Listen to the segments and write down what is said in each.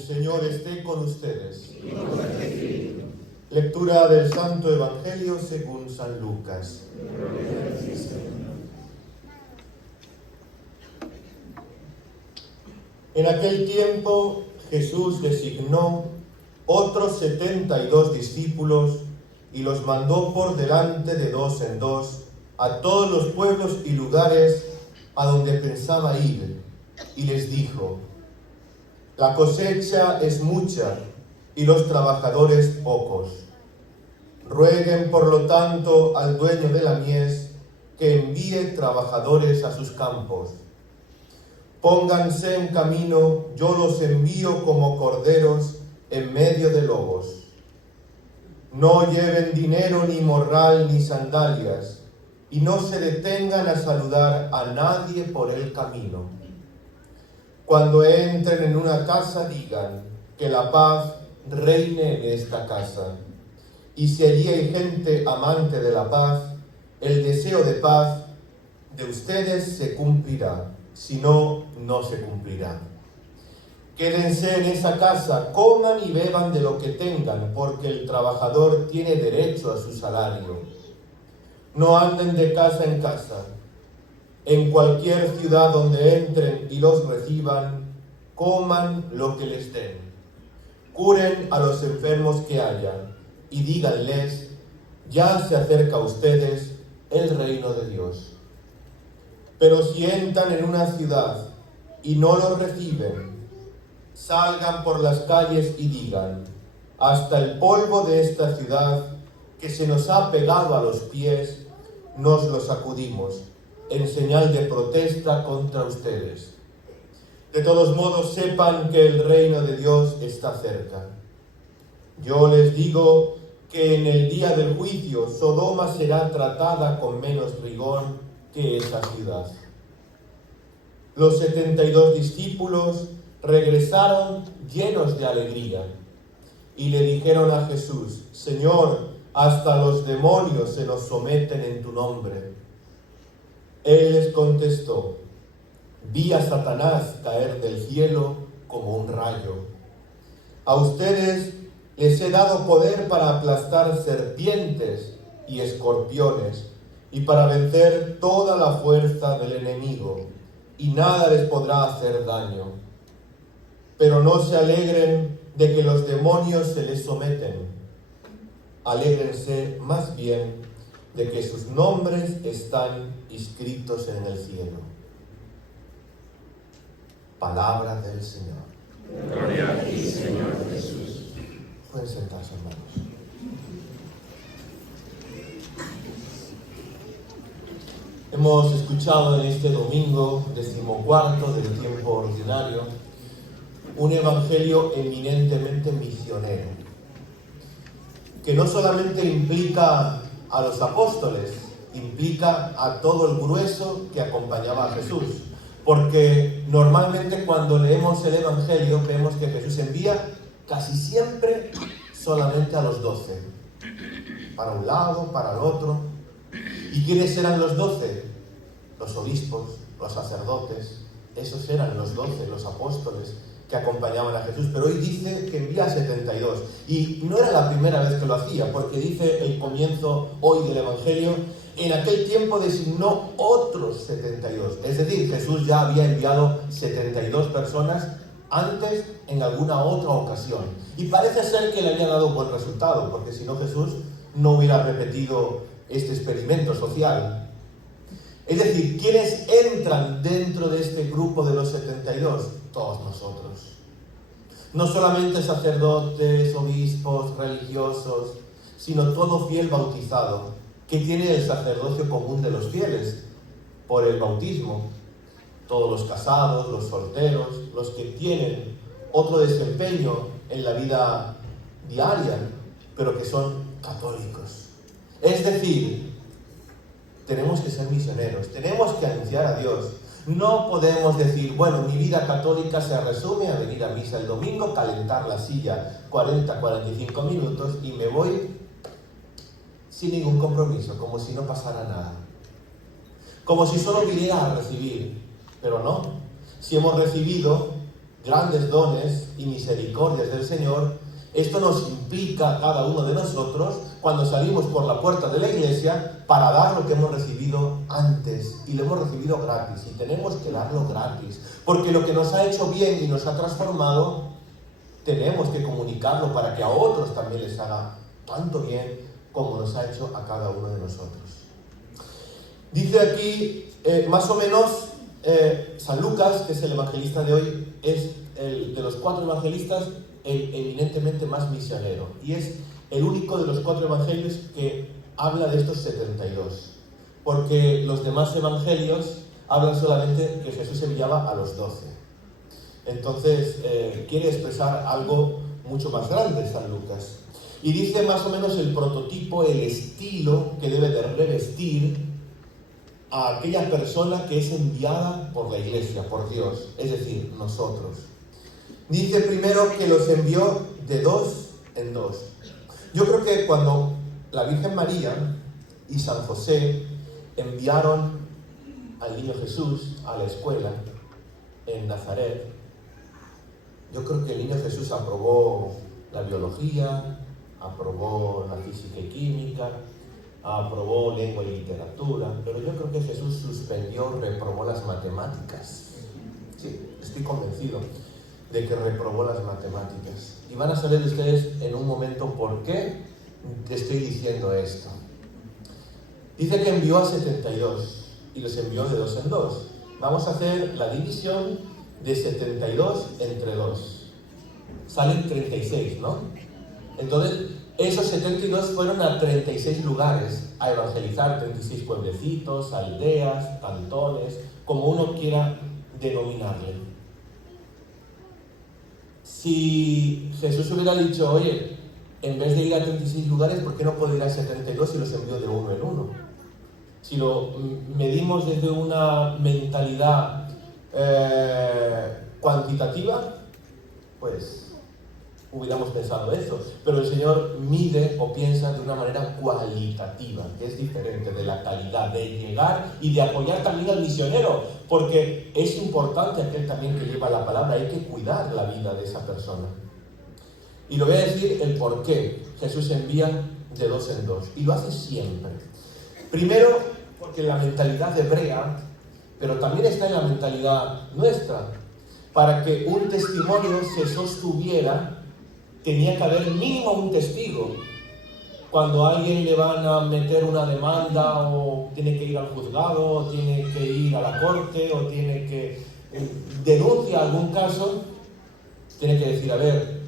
El Señor esté con ustedes. Lectura del Santo Evangelio según San Lucas. En aquel tiempo Jesús designó otros 72 discípulos y los mandó por delante de dos en dos a todos los pueblos y lugares a donde pensaba ir, y les dijo: la cosecha es mucha y los trabajadores pocos. Rueguen, por lo tanto, al dueño de la mies que envíe trabajadores a sus campos. Pónganse en camino, yo los envío como corderos en medio de lobos. No lleven dinero, ni morral, ni sandalias, y no se detengan a saludar a nadie por el camino. Cuando entren en una casa, digan: que la paz reine en esta casa. Y si allí hay gente amante de la paz, el deseo de paz de ustedes se cumplirá. Si no, no se cumplirá. Quédense en esa casa, coman y beban de lo que tengan, porque el trabajador tiene derecho a su salario. No anden de casa en casa. En cualquier ciudad donde entren y los reciban, coman lo que les den. Curen a los enfermos que haya y díganles: ya se acerca a ustedes el reino de Dios. Pero si entran en una ciudad y no los reciben, salgan por las calles y digan: hasta el polvo de esta ciudad que se nos ha pegado a los pies, nos lo sacudimos, en señal de protesta contra ustedes. De todos modos, sepan que el reino de Dios está cerca. Yo les digo que en el día del juicio Sodoma será tratada con menos rigor que esa ciudad. Los 72 discípulos regresaron llenos de alegría y le dijeron a Jesús: Señor, hasta los demonios se nos someten en tu nombre. Él les contestó: vi a Satanás caer del cielo como un rayo. A ustedes les he dado poder para aplastar serpientes y escorpiones y para vencer toda la fuerza del enemigo, y nada les podrá hacer daño. Pero no se alegren de que los demonios se les someten. Alégrense más bien de que sus nombres están inscritos en el cielo. Palabra del Señor. Gloria a ti, Señor Jesús. Pueden sentarse, hermanos. Hemos escuchado en este domingo 14º del tiempo ordinario un evangelio eminentemente misionero, que no solamente implica a los apóstoles, implica a todo el grueso que acompañaba a Jesús. Porque normalmente cuando leemos el evangelio vemos que Jesús envía casi siempre solamente a los 12. Para un lado, para el otro. ¿Y quiénes eran los 12? Los obispos, los sacerdotes. Esos eran los 12, los apóstoles que acompañaban a Jesús. Pero hoy dice que envía a 72. Y no era la primera vez que lo hacía, porque dice el comienzo hoy del evangelio: en aquel tiempo designó otros 72. Es decir, Jesús ya había enviado 72 personas antes en alguna otra ocasión. Y parece ser que le había dado buen resultado, porque si no, Jesús no hubiera repetido este experimento social. Es decir, ¿quiénes entran dentro de este grupo de los 72? Todos nosotros. No solamente sacerdotes, obispos, religiosos, sino todo fiel bautizado, que tiene el sacerdocio común de los fieles por el bautismo. Todos los casados, los solteros, los que tienen otro desempeño en la vida diaria, pero que son católicos. Es decir, tenemos que ser misioneros, tenemos que anunciar a Dios. No podemos decir: bueno, mi vida católica se resume a venir a misa el domingo, calentar la silla 40-45 minutos y me voy sin ningún compromiso, como si no pasara nada. Como si solo viniera a recibir. Pero no. Si hemos recibido, grandes dones y misericordias del Señor, esto nos implica a cada uno de nosotros, cuando salimos por la puerta de la iglesia, para dar lo que hemos recibido antes, y lo hemos recibido gratis, y tenemos que darlo gratis, porque lo que nos ha hecho bien y nos ha transformado, tenemos que comunicarlo para que a otros también les haga tanto bien como nos ha hecho a cada uno de nosotros. Dice aquí, más o menos, San Lucas, que es el evangelista de hoy, es el de los 4 evangelistas el eminentemente más misionero, y es el único de los 4 evangelios que habla de estos 72, porque los demás evangelios hablan solamente que Jesús enviaba a los 12. Entonces quiere expresar algo mucho más grande San Lucas, y dice más o menos el prototipo, el estilo que debe de revestir a aquella persona que es enviada por la iglesia, por Dios, es decir, nosotros. Dice primero que los envió de 2 en 2. Yo creo que cuando la Virgen María y San José enviaron al niño Jesús a la escuela en Nazaret, yo creo que el niño Jesús aprobó la biología, aprobó la física y química, aprobó lengua y literatura, pero yo creo que Jesús suspendió, reprobó las matemáticas. Sí, estoy convencido de que reprobó las matemáticas. Y van a saber ustedes en un momento por qué te estoy diciendo esto. Dice que envió a 72 y los envió de 2 en 2. Vamos a hacer la división de 72 entre 2. Salen 36, ¿no? Entonces, esos 72 fueron a 36 lugares a evangelizar, 36 pueblecitos, aldeas, cantones, como uno quiera denominarle. Si Jesús hubiera dicho, oye, en vez de ir a 36 lugares, ¿por qué no puedo ir a 72 y los envío de uno en uno? Si lo medimos desde una mentalidad cuantitativa, pues hubiéramos pensado eso, pero el Señor mide o piensa de una manera cualitativa, que es diferente de la calidad, de llegar y de apoyar también al misionero, porque es importante aquel también que lleva la palabra, hay que cuidar la vida de esa persona. Y lo voy a decir el por qué Jesús envía de 2 en 2, y lo hace siempre. Primero, porque la mentalidad hebrea, pero también está en la mentalidad nuestra, para que un testimonio se sostuviera, tenía que haber mínimo un testigo. Cuando a alguien le van a meter una demanda, o tiene que ir al juzgado, o tiene que ir a la corte, o tiene que denunciar algún caso, tiene que decir, a ver,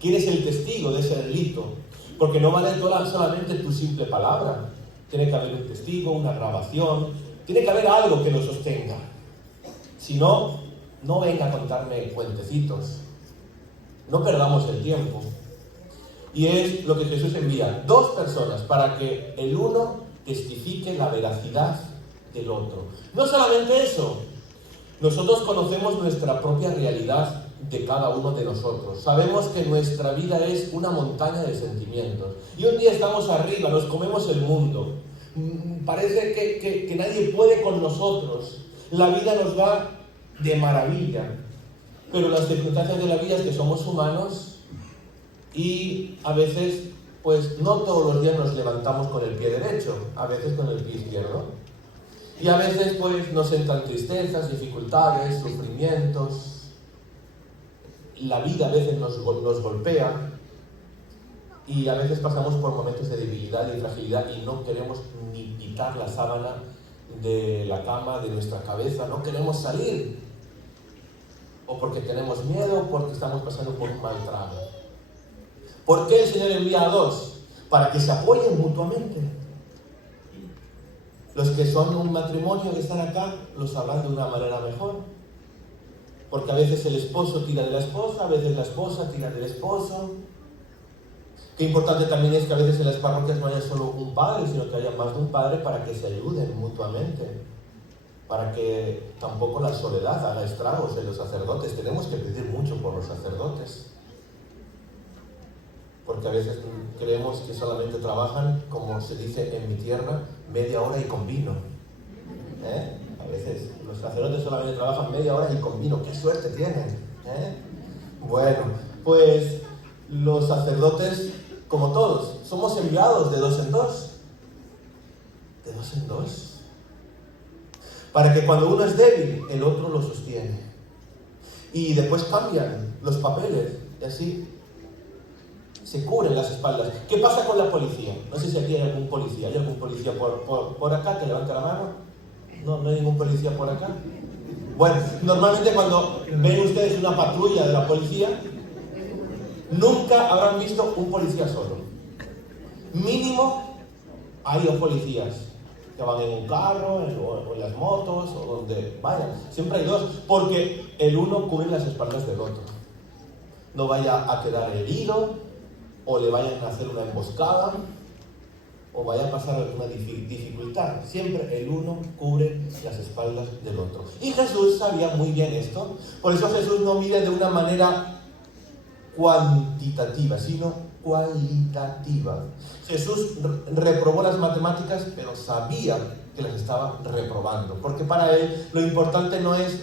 ¿quién es el testigo de ese delito? Porque no vale solamente tu simple palabra. Tiene que haber un testigo, una grabación, tiene que haber algo que lo sostenga. Si no, no venga a contarme cuentecitos. No perdamos el tiempo. Y es lo que Jesús envía, 2 personas, para que el uno testifique la veracidad del otro. No solamente eso, nosotros conocemos nuestra propia realidad de cada uno de nosotros. Sabemos que nuestra vida es una montaña de sentimientos. Y un día estamos arriba, nos comemos el mundo. Parece que nadie puede con nosotros. La vida nos va de maravilla. Pero las circunstancias de la vida es que somos humanos y a veces, pues no todos los días nos levantamos con el pie derecho, a veces con el pie izquierdo. Y a veces pues nos entran tristezas, dificultades, sufrimientos. La vida a veces nos golpea y a veces pasamos por momentos de debilidad y fragilidad y no queremos ni quitar la sábana de la cama, de nuestra cabeza, no queremos salir. O porque tenemos miedo, o porque estamos pasando por un mal trago. ¿Por qué el Señor envía a 2? Para que se apoyen mutuamente. Los que son un matrimonio que están acá, los sabrán de una manera mejor. Porque a veces el esposo tira de la esposa, a veces la esposa tira del esposo. Qué importante también es que a veces en las parroquias no haya solo un padre, sino que haya más de un padre para que se ayuden mutuamente. Para que tampoco la soledad haga estragos en los sacerdotes. Tenemos que pedir mucho por los sacerdotes. Porque a veces creemos que solamente trabajan, como se dice en mi tierra, media hora y con vino. A veces los sacerdotes solamente trabajan media hora y con vino. ¡Qué suerte tienen! Bueno, pues los sacerdotes, como todos, somos enviados de dos en dos. De dos en dos. Para que cuando uno es débil, el otro lo sostiene. Y después cambian los papeles y así se cubren las espaldas. ¿Qué pasa con la policía? No sé si aquí hay algún policía. ¿Hay algún policía por acá que levante la mano? No hay ningún policía por acá. Bueno, normalmente cuando ven ustedes una patrulla de la policía, nunca habrán visto un policía solo. Mínimo hay dos policías que van en un carro, o en las motos, o donde vayan. Siempre hay dos, porque el uno cubre las espaldas del otro. No vaya a quedar herido, o le vayan a hacer una emboscada, o vaya a pasar alguna dificultad. Siempre el uno cubre las espaldas del otro. Y Jesús sabía muy bien esto. Por eso Jesús no mide de una manera cuantitativa, sino cualitativa. Jesús reprobó las matemáticas, pero sabía que las estaba reprobando. Porque para él lo importante no es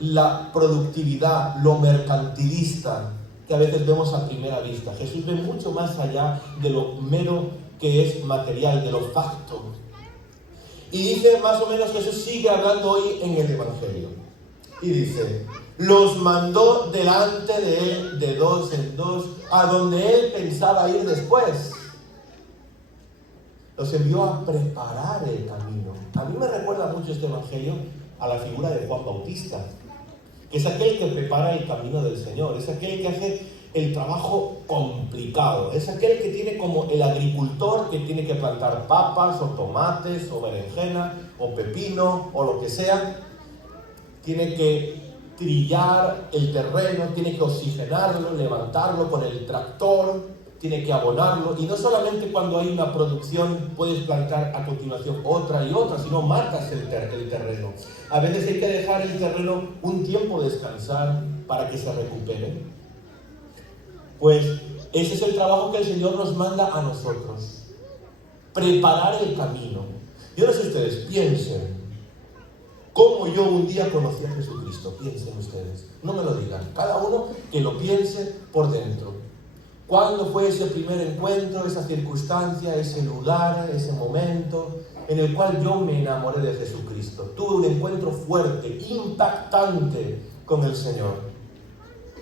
la productividad, lo mercantilista, que a veces vemos a primera vista. Jesús ve mucho más allá de lo mero que es material, de lo facto. Y dice, más o menos, Jesús sigue hablando hoy en el Evangelio. Y dice, los mandó delante de él de dos en dos, a donde él pensaba ir después. Los envió a preparar el camino. A mí me recuerda mucho este Evangelio a la figura de Juan Bautista, que es aquel que prepara el camino del Señor, es aquel que hace el trabajo complicado, es aquel que tiene como el agricultor que tiene que plantar papas o tomates o berenjena o pepino o lo que sea, tiene que trillar el terreno, tiene que oxigenarlo, levantarlo con el tractor, tiene que abonarlo, y no solamente cuando hay una producción puedes plantar a continuación otra y otra, sino matas el terreno. A veces hay que dejar el terreno un tiempo descansar para que se recupere. Pues ese es el trabajo que el Señor nos manda a nosotros. Preparar el camino. Yo no sé ustedes, piensen cómo yo un día conocí a Jesucristo. Piensen ustedes, no me lo digan. Cada uno que lo piense por dentro. ¿Cuándo fue ese primer encuentro, esa circunstancia, ese lugar, ese momento en el cual yo me enamoré de Jesucristo? Tuve un encuentro fuerte, impactante con el Señor.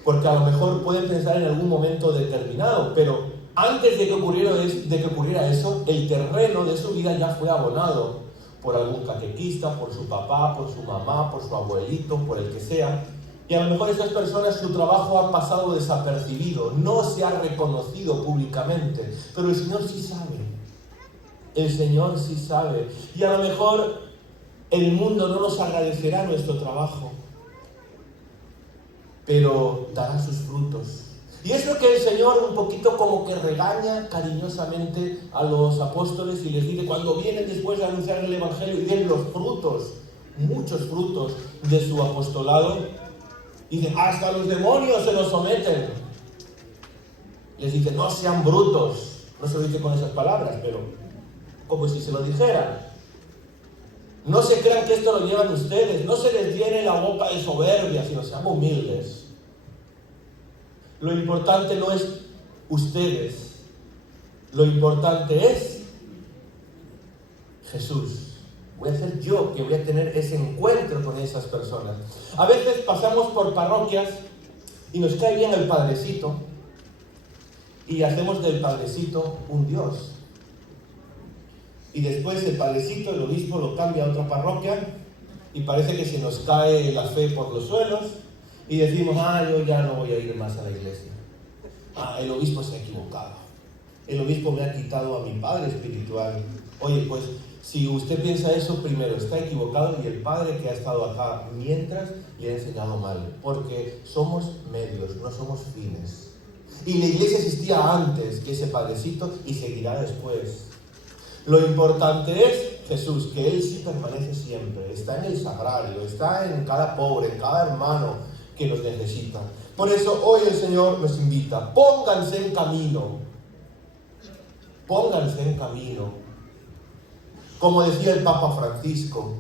Porque a lo mejor pueden pensar en algún momento determinado, pero antes de que ocurriera eso, el terreno de su vida ya fue abonado por algún catequista, por su papá, por su mamá, por su abuelito, por el que sea. Y a lo mejor esas personas, su trabajo ha pasado desapercibido, no se ha reconocido públicamente, pero el Señor sí sabe. El Señor sí sabe. Y a lo mejor el mundo no nos agradecerá nuestro trabajo, pero dará sus frutos. Y es lo que el Señor un poquito como que regaña cariñosamente a los apóstoles y les dice, cuando vienen después de anunciar el Evangelio y ven los frutos, muchos frutos de su apostolado, dice, hasta los demonios se nos someten. Les dice, no sean brutos. No se lo dice con esas palabras, pero como si se lo dijera. No se crean que esto lo llevan ustedes, no se les llene la boca de soberbia, sino sean humildes. Lo importante no es ustedes, lo importante es Jesús. Voy a ser yo que voy a tener ese encuentro con esas personas. A veces pasamos por parroquias y nos cae bien el padrecito y hacemos del padrecito un Dios. Y después el padrecito, el obispo, lo cambia a otra parroquia y parece que se nos cae la fe por los suelos y decimos, yo ya no voy a ir más a la iglesia. El obispo se ha equivocado. El obispo me ha quitado a mi padre espiritual. Oye, pues, si usted piensa eso, primero está equivocado y el padre que ha estado acá mientras le ha enseñado mal. Porque somos medios, no somos fines. Y la iglesia existía antes que ese padrecito y seguirá después. Lo importante es Jesús, que Él sí permanece siempre, está en el sagrario, está en cada pobre, en cada hermano que nos necesita. Por eso hoy el Señor nos invita, pónganse en camino. Pónganse en camino. Como decía el Papa Francisco,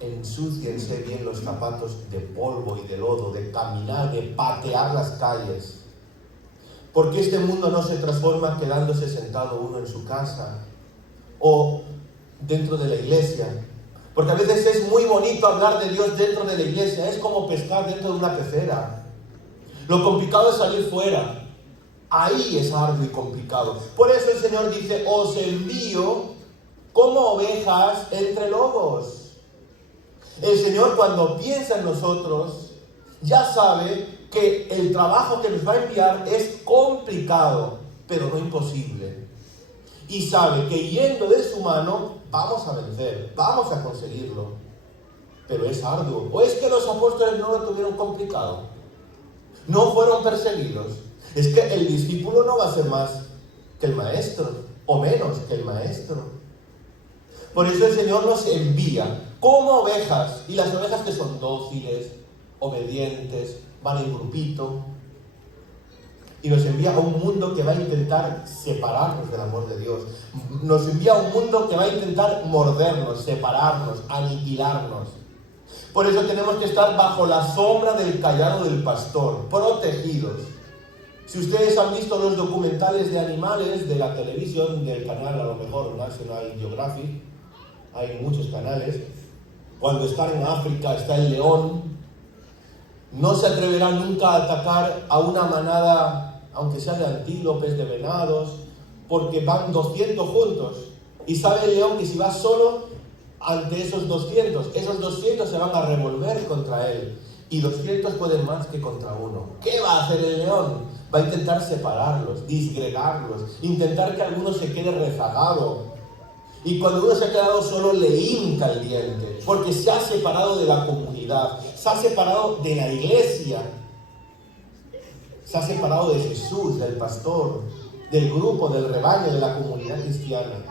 ensúciense bien los zapatos de polvo y de lodo, de caminar, de patear las calles. Porque este mundo no se transforma quedándose sentado uno en su casa o dentro de la iglesia. Porque a veces es muy bonito hablar de Dios dentro de la iglesia, es como pescar dentro de una pecera. Lo complicado es salir fuera. Ahí es arduo y complicado. Por eso el Señor dice, os envío como ovejas entre lobos. El Señor, cuando piensa en nosotros, ya sabe que el trabajo que nos va a enviar es complicado, pero no imposible. Y sabe que yendo de su mano vamos a vencer, vamos a conseguirlo. Pero es arduo. ¿O es que los apóstoles no lo tuvieron complicado? No fueron perseguidos. Es que el discípulo no va a ser más que el maestro, o menos que el maestro. Por eso el Señor nos envía como ovejas, y las ovejas que son dóciles, obedientes, van en grupito, y nos envía a un mundo que va a intentar separarnos del amor de Dios. Nos envía a un mundo que va a intentar mordernos, separarnos, aniquilarnos. Por eso tenemos que estar bajo la sombra del cayado del pastor, protegidos. Si ustedes han visto los documentales de animales de la televisión, del canal a lo mejor National Geographic, hay muchos canales, cuando están en África está el león, no se atreverán nunca a atacar a una manada, aunque sea de antílopes, de venados, porque van 200 juntos. Y sabe el león que si va solo ante esos 200 se van a revolver contra él. Y 200 pueden más que contra uno. ¿Qué va a hacer el león? Va a intentar separarlos, disgregarlos, intentar que alguno se quede rezagado. Y cuando uno se ha quedado solo, le hinca el diente, porque se ha separado de la comunidad, se ha separado de la iglesia, se ha separado de Jesús, del pastor, del grupo, del rebaño, de la comunidad cristiana,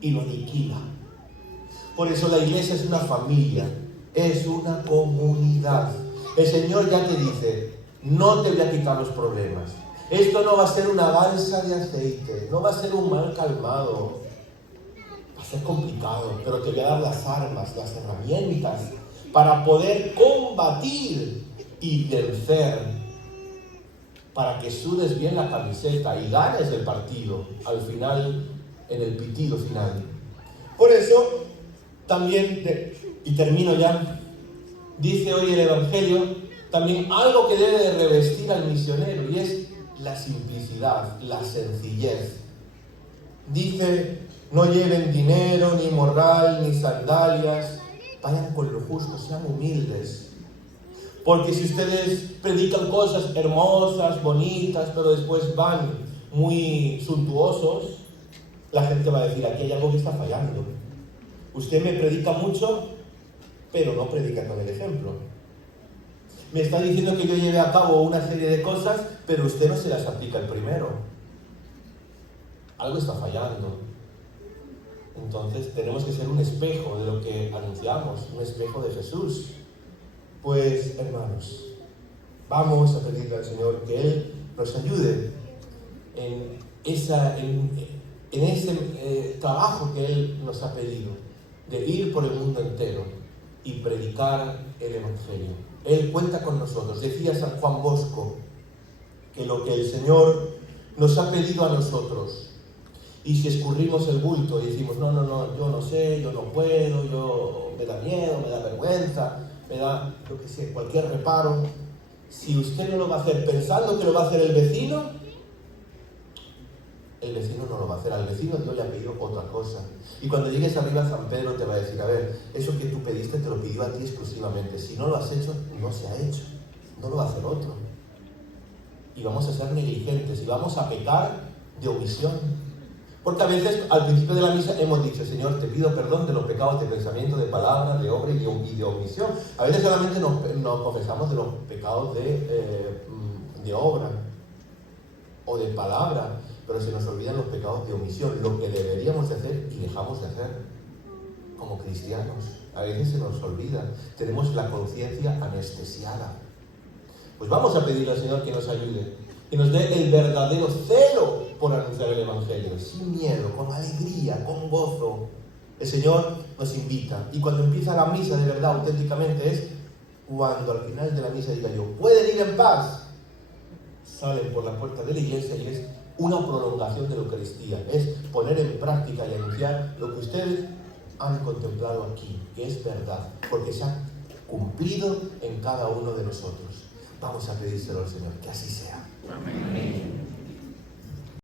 y lo aniquila. Por eso la iglesia es una familia, es una comunidad. El Señor ya te dice, no te voy a quitar los problemas. Esto no va a ser una balsa de aceite, no va a ser un mal calmado. Va a ser complicado, pero te voy a dar las armas, las herramientas para poder combatir y vencer, para que sudes bien la camiseta y ganes el partido al final, en el pitido final. Por eso, también, y termino ya, dice hoy el Evangelio, también algo que debe de revestir al misionero, y es la simplicidad, la sencillez. Dice, no lleven dinero, ni morral, ni sandalias, vayan con lo justo, sean humildes. Porque si ustedes predican cosas hermosas, bonitas, pero después van muy suntuosos, la gente va a decir, aquí hay algo que está fallando. Usted me predica mucho, pero no predica con el ejemplo. Me está diciendo que yo lleve a cabo una serie de cosas, pero usted no se las aplica el primero. Algo está fallando. Entonces tenemos que ser un espejo de lo que anunciamos, un espejo de Jesús. Pues, hermanos, vamos a pedirle al Señor que Él nos ayude en ese trabajo que Él nos ha pedido, de ir por el mundo entero y predicar el Evangelio. Él cuenta con nosotros. Decía San Juan Bosco que lo que el Señor nos ha pedido a nosotros, y si escurrimos el bulto y decimos, no, yo no sé, yo no puedo, me da miedo, me da vergüenza, me da, yo qué sé, cualquier reparo, si usted no lo va a hacer pensando que lo va a hacer el vecino no lo va a hacer. Al vecino Dios le ha pedido otra cosa. Y cuando llegues arriba, San Pedro te va a decir, a ver, eso que tú pediste te lo pidió a ti exclusivamente. Si no lo has hecho, no se ha hecho. No lo va a hacer otro. Y vamos a ser negligentes y vamos a pecar de omisión. Porque a veces, al principio de la misa, hemos dicho, Señor, te pido perdón de los pecados de pensamiento, de palabra, de obra y de omisión. A veces solamente nos confesamos de los pecados de obra o de palabra, pero se nos olvidan los pecados de omisión, lo que deberíamos de hacer y dejamos de hacer como cristianos. A veces se nos olvida, tenemos la conciencia anestesiada. Pues vamos a pedirle al Señor que nos ayude, que nos dé el verdadero celo por anunciar el Evangelio, sin miedo, con alegría, con gozo. El Señor nos invita, y cuando empieza la misa de verdad, auténticamente, es cuando al final de la misa diga yo, pueden ir en paz. Salen por la puerta de la iglesia y es una prolongación de la Eucaristía, es poner en práctica y anunciar lo que ustedes han contemplado aquí, que es verdad, porque se ha cumplido en cada uno de nosotros. Vamos a pedírselo al Señor, que así sea. Amén.